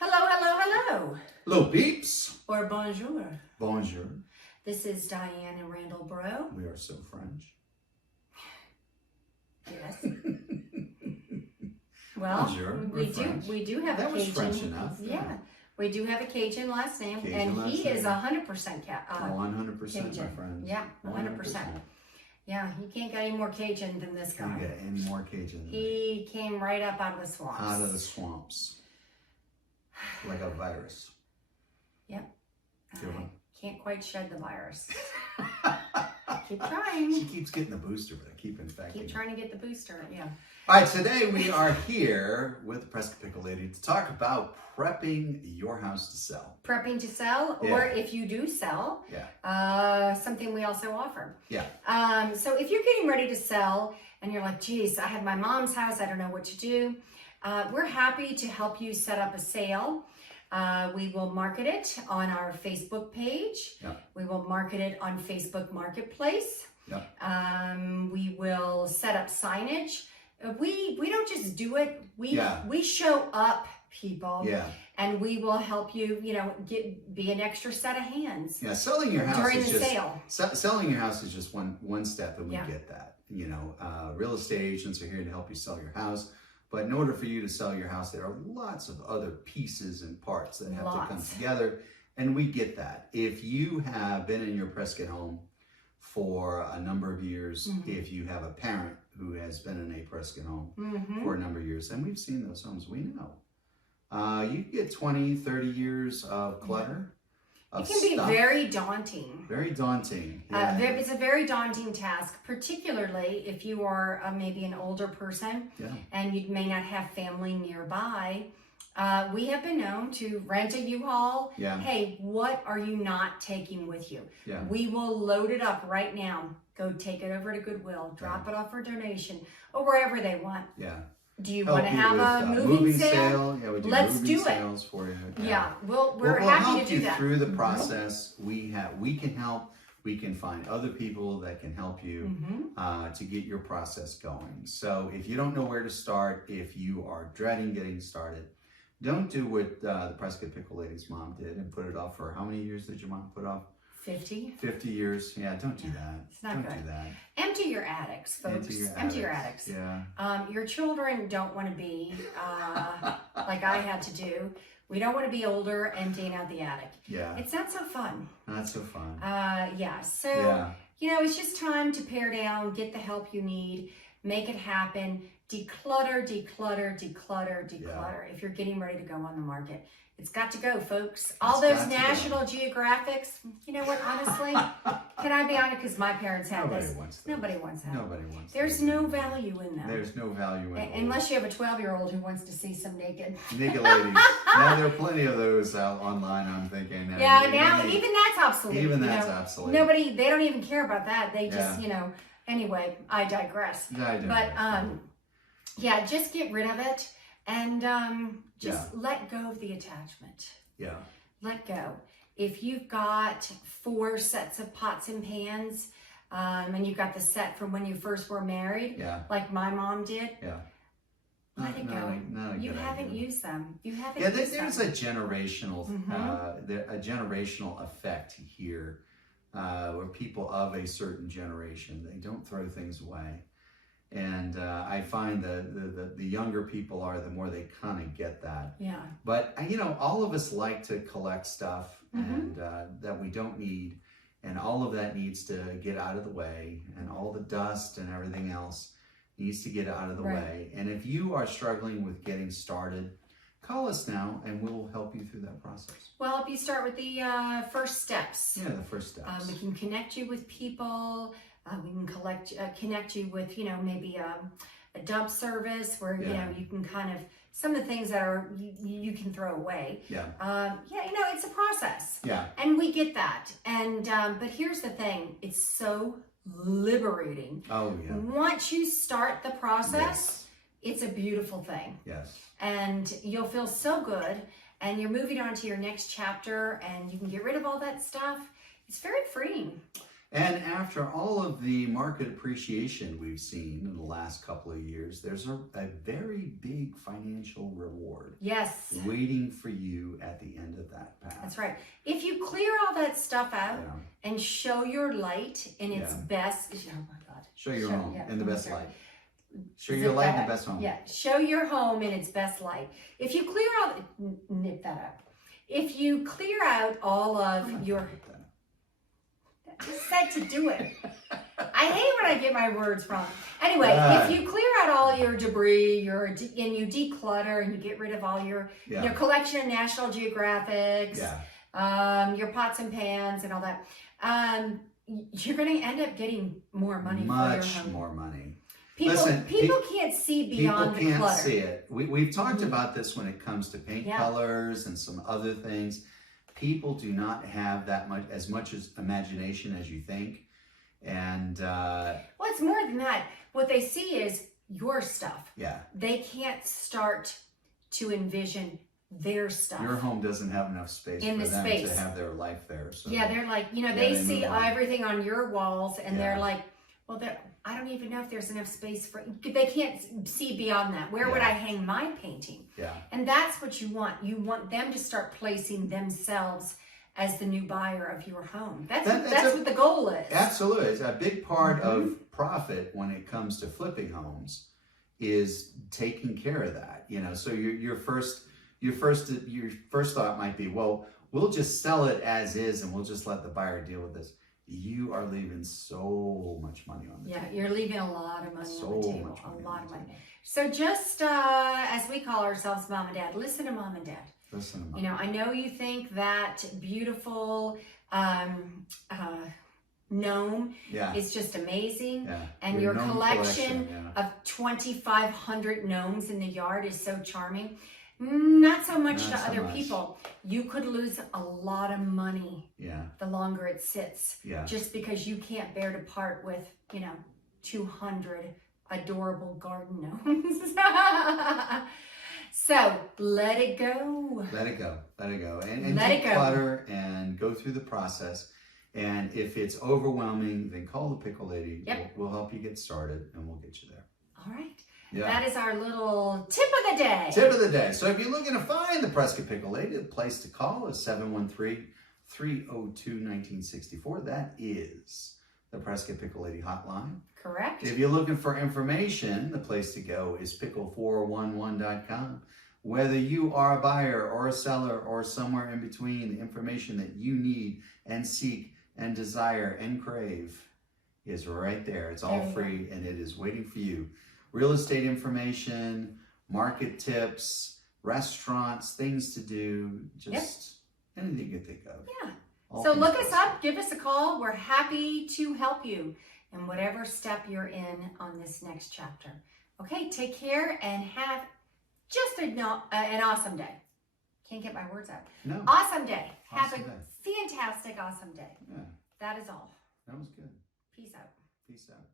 Hello, hello, hello. Hello, peeps. Or bonjour. Bonjour. This is Diane and Randall Bro. We are so French. Yes. Well, Bonjour. we do have that a Cajun. was French enough. Yeah. We do have a Cajun last name, Cajun and last he name. is 100% 100%, my Cajun. friends. Yeah, 100%. Yeah, you can't get any more Cajun than this guy. Can't get any more Cajun than He came right up out of the swamps. out of the swamps. Like a virus. Yep. Go on. Can't quite shed the virus. Keep trying. She keeps getting the booster, but I keep infecting Keep trying to get the booster, yeah. All right, today we are here with the Prescott Pickle Lady to talk about prepping your house to sell. Prepping to sell, or if you do sell, something we also offer. Yeah. So if you're getting ready to sell and you're like, geez, I have my mom's house, I don't know what to do. We're happy to help you set up a sale. We will market it on our Facebook page. Yeah. We will market it on Facebook Marketplace. Yeah. We will set up signage. We don't just do it. We show up, people. Yeah. And we will help you, be an extra set of hands. Yeah, selling your house during is the just sale. Selling your house is just one step, and we Yeah. get that. Real estate agents are here to help you sell your house. But in order for you to sell your house, there are lots of other pieces and parts that have to come together, and we get that. If you have been in your Prescott home for a number of years, if you have a parent who has been in a Prescott home for a number of years, and we've seen those homes, we know. You get 20, 30 years of clutter. It can be very daunting. Very daunting. Yeah. It's a very daunting task, particularly if you are maybe an older person and you may not have family nearby. We have been known to rent a U-Haul. Yeah. Hey, what are you not taking with you? Yeah. We will load it up right now. Go take it over to Goodwill, drop it off for donation, or wherever they want. Yeah. Do you want to have a moving sale? Yeah, we do Let's moving do it. sales for you. Yeah, we're we'll happy help to do you that. through the process. We can help. We can find other people that can help you to get your process going. So if you don't know where to start, if you are dreading getting started, don't do what the Prescott Pickle Lady's mom did and put it off for how many years did your mom put off? 50. 50 years. Yeah, don't do that. It's not don't good. Do that. Empty your attics, folks. Empty your attics. Yeah. Your children don't want to be like I had to do. We don't want to be older emptying out the attic. Yeah. It's not so fun. Not so fun. So, it's just time to pare down, get the help you need, make it happen. Declutter, declutter, declutter, declutter. If you're getting ready to go on the market. It's got to go, folks. All those National Geographics, you know what, honestly, can I be honest? Because my parents had this. Nobody wants that. Nobody wants that. There's no value in them. There's no value in them. Unless you have a 12-year-old who wants to see some naked ladies. Now, there are plenty of those out online, I'm thinking. Even that's obsolete. Even that's obsolete. They don't even care about that. They just, anyway, I digress. But, just get rid of it. And just let go of the attachment. Yeah. Let go. If you've got 4 sets of pots and pans, and you've got the set from when you first were married, like my mom did, let it go. You haven't used them. You haven't used them. There's a generational, a generational effect here, where people of a certain generation, they don't throw things away. And I find the younger people are, the more they kind of get that. Yeah. But, all of us like to collect stuff and that we don't need. And all of that needs to get out of the way. And all the dust and everything else needs to get out of the way. And if you are struggling with getting started, call us now and we'll help you through that process. We'll help you start with the first steps. Yeah, the first steps. We can connect you with people. We can connect you with, maybe a dump service where, you can kind of, some of the things that are, you can throw away. It's a process. Yeah. And we get that. And, but here's the thing. It's so liberating. Oh, yeah. Once you start the process, it's a beautiful thing. Yes. And you'll feel so good. And you're moving on to your next chapter and you can get rid of all that stuff. It's very freeing. And after all of the market appreciation we've seen in the last couple of years, there's a very big financial reward. Yes. Waiting for you at the end of that path. That's right. If you clear all that stuff out and show your light in its best, oh my God. Show your home in the best light. Show Zip your light in that the best home. Yeah, show your home in its best light. If you clear all, nip that up. If you clear out all of your, I just said to do it. I hate when I get my words wrong. Anyway, if you clear out all your debris, and you declutter and you get rid of all your collection of National Geographics, your pots and pans and all that, you're going to end up getting more money for your home. Much more money. People can't see beyond the clutter. People can't see it. We've talked about this when it comes to paint colors and some other things. People do not have as much imagination as you think. And well, it's more than that. What they see is your stuff. Yeah. They can't start to envision their stuff. Your home doesn't have enough space for them to have their life there. So yeah, they're like, they see everything on your walls and they're like, well, I don't even know if there's enough space for, they can't see beyond that. Where would I hang my painting? Yeah. And that's what you want. You want them to start placing themselves as the new buyer of your home. That's what the goal is. Absolutely. It's a big part of profit when it comes to flipping homes is taking care of that. So your first thought might be, well, we'll just sell it as is and we'll just let the buyer deal with this. You are leaving so much money on the table. Yeah, you're leaving a lot of money on the table. A lot of money. So just as we call ourselves mom and dad, listen to mom and dad. Listen to mom. I know you think that beautiful gnome is just amazing. Yeah. And your collection of 2,500 gnomes in the yard is so charming. Not so much to other people. You could lose a lot of money the longer it sits. Yeah. Just because you can't bear to part with, 200 adorable garden gnomes. So let it go. Let it go. Let it go. And declutter and go through the process. And if it's overwhelming, then call the Pickle Lady. Yep. We'll help you get started and we'll get you there. All right. Yeah. That is our little tip of the day. Tip of the day. So if you're looking to find the Prescott Pickle Lady, the place to call is 713-302-1964. That is the Prescott Pickle Lady hotline. Correct. If you're looking for information, the place to go is pickle411.com. Whether you are a buyer or a seller or somewhere in between, the information that you need and seek and desire and crave is right there. It's all free and it is waiting for you. Real estate information, market tips, restaurants, things to do, just anything you can think of. Yeah. So look us up, give us a call. We're happy to help you in whatever step you're in on this next chapter. Okay, take care and have just an awesome day. Can't get my words out. No. Awesome day. Have a fantastic, awesome day. Yeah. That is all. That was good. Peace out. Peace out.